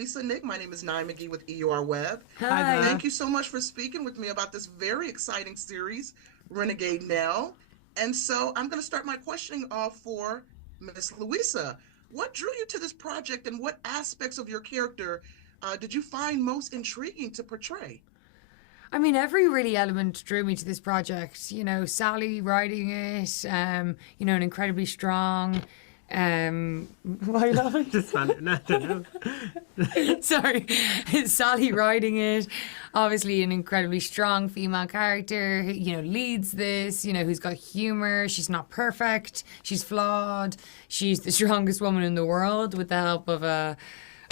Louisa, Nick. My name is Nye McGee with EUR Web. Hi there. Thank you so much for speaking with me about this very exciting series, Renegade Nell. And so I'm going to start my questioning off for Miss Louisa. What drew you to this project and what aspects of your character did you find most intriguing to portray? I mean, every really element drew me to this project. You know, Sally writing it, you know, an incredibly strong. Why are you laughing? Just found it. No, I don't know. Sorry. Sally writing it. Obviously, an incredibly strong female character, you know, leads this, you know, who's got humor. She's not perfect. She's flawed. She's the strongest woman in the world with the help of a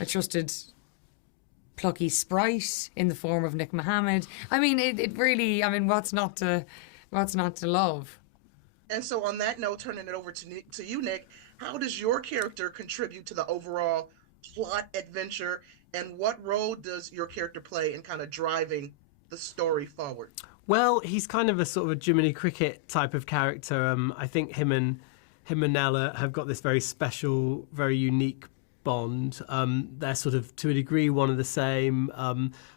trusted plucky sprite in the form of Nick Mohammed. I mean, it really, I mean, what's not to love? And so on that note, turning it over to you, Nick, how does your character contribute to the overall plot adventure, and what role does your character play in kind of driving the story forward? Well, he's kind of a sort of a Jiminy Cricket type of character. I think him and Nella have got this very special, very unique bond. They're sort of, to a degree, one and the same.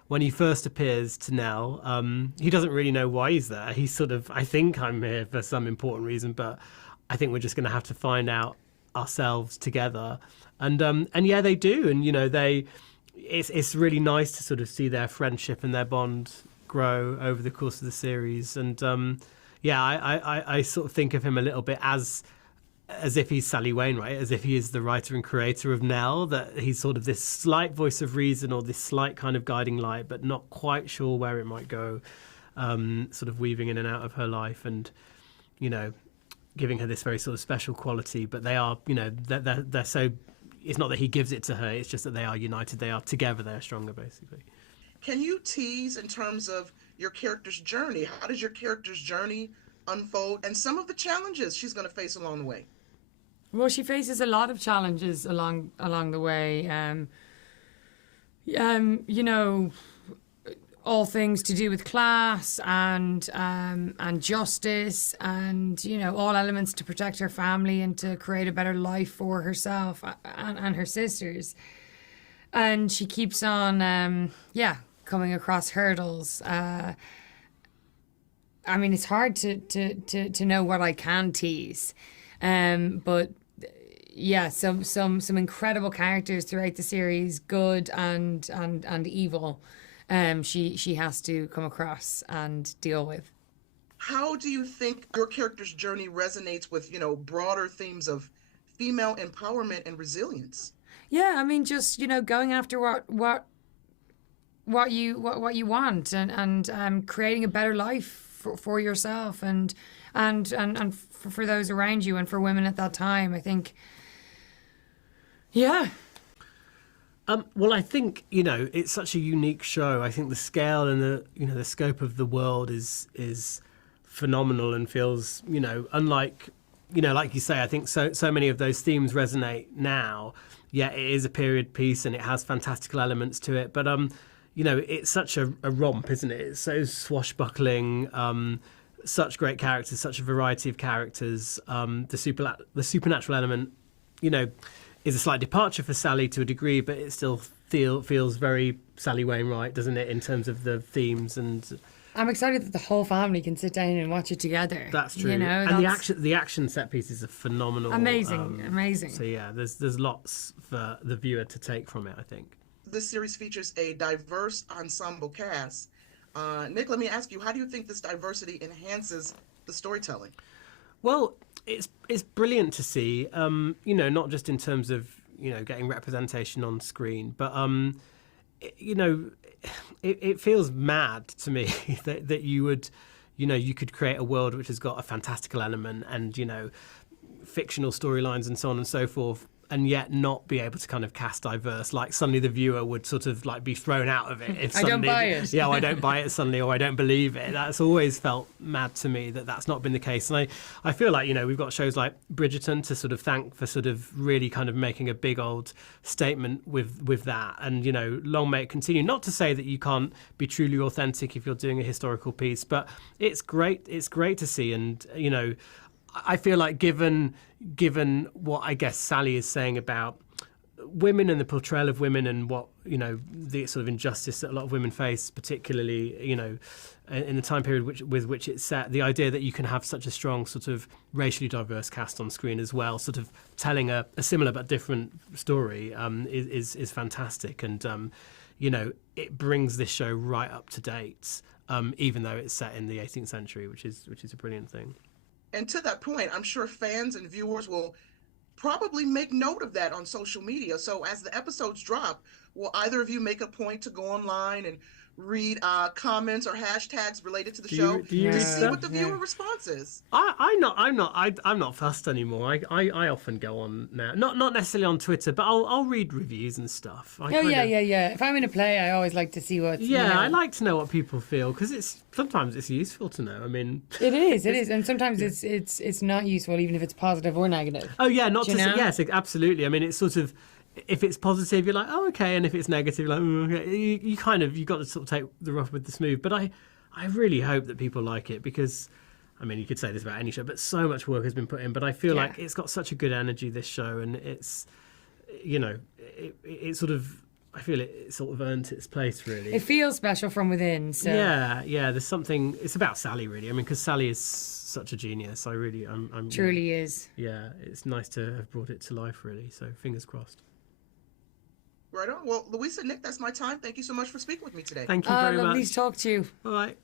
When he first appears to Nell, he doesn't really know why he's there. He's sort of, I think I'm here for some important reason, but I think we're just going to have to find out ourselves together. And yeah, they do. And, you know, it's really nice to sort of see their friendship and their bond grow over the course of the series. And yeah, I sort of think of him a little bit as if he's Sally Wainwright, as if he is the writer and creator of Nell, that he's sort of this slight voice of reason or this slight kind of guiding light, but not quite sure where it might go, sort of weaving in and out of her life and, you know, giving her this very sort of special quality. But they are, you know, they're so, it's not that he gives it to her, it's just that they are united, they are together, they're stronger, basically. Can you tease in terms of your character's journey? How does your character's journey unfold and some of the challenges she's going to face along the way? Well, she faces a lot of challenges along the way. You know, all things to do with class and justice, and you know, all elements to protect her family and to create a better life for herself and her sisters. And she keeps on, coming across hurdles. I mean, it's hard to know what I can tease, but yeah, some incredible characters throughout the series, good and evil. She has to come across and deal with. How do you think your character's journey resonates with, you know, broader themes of female empowerment and resilience? Yeah, I mean, just, you know, going after what you want and creating a better life for yourself and for those around you and for women at that time, I think. Yeah. Well, I think, you know, it's such a unique show. I think the scale and the scope of the world is phenomenal and feels, you know, unlike, you know, like you say, I think so many of those themes resonate now. Yeah, it is a period piece and it has fantastical elements to it, but you know, it's such a romp, isn't it? It's so swashbuckling, such great characters, such a variety of characters. The supernatural element, you know, is a slight departure for Sally to a degree, but it still feels very Sally Wainwright, doesn't it, in terms of the themes. And I'm excited that the whole family can sit down and watch it together. That's true. You know, and the action set pieces are phenomenal. Amazing. So yeah, there's lots for the viewer to take from it, I think. This series features a diverse ensemble cast. Nick, let me ask you, how do you think this diversity enhances the storytelling? Well, it's brilliant to see, you know, not just in terms of, you know, getting representation on screen, but, you know, it feels mad to me that you would, you know, you could create a world which has got a fantastical element and, you know, fictional storylines and so on and so forth, and yet not be able to kind of cast diverse. Like suddenly the viewer would sort of like be thrown out of it. If I don't buy it. Yeah, I don't buy it suddenly, or I don't believe it. That's always felt mad to me that that's not been the case. And I feel like, you know, we've got shows like Bridgerton to sort of thank for sort of really kind of making a big old statement with that. And, you know, long may it continue. Not to say that you can't be truly authentic if you're doing a historical piece, but it's great. It's great to see. And, you know, I feel like given what I guess Sally is saying about women and the portrayal of women and what you know, the sort of injustice that a lot of women face, particularly, you know, in the time period with which it's set. The idea that you can have such a strong sort of racially diverse cast on screen as well, sort of telling a similar but different story, is fantastic. And you know, it brings this show right up to date, even though it's set in the 18th century, which is a brilliant thing. And to that point, I'm sure fans and viewers will probably make note of that on social media. So as the episodes drop, will either of you make a point to go online and read comments or hashtags related to the show to see what the viewer response is? I'm not fussed anymore. I often go on now, not necessarily on Twitter, but I'll read reviews and stuff. Yeah. If I'm in a play, I always like to see what. Yeah, you know. I like to know what people feel because sometimes it's useful to know. I mean, it is, and sometimes it's not useful, even if it's positive or negative. Oh yeah, yes, absolutely. I mean, it's sort of. If it's positive, you're like, oh, okay, and if it's negative, you're like, oh, okay. You got to sort of take the rough with the smooth. But I really hope that people like it because, I mean, you could say this about any show, but so much work has been put in. But I feel like it's got such a good energy, this show, and it's, you know, it sort of, I feel it sort of earned its place, really. It feels special from within. So. Yeah, there's something. It's about Sally, really. I mean, because Sally is such a genius. I'm truly is. Yeah, it's nice to have brought it to life, really. So fingers crossed. Right on. Well, Louisa, Nick, that's my time. Thank you so much for speaking with me today. Thank you very much. Lovely to talk to you. All right.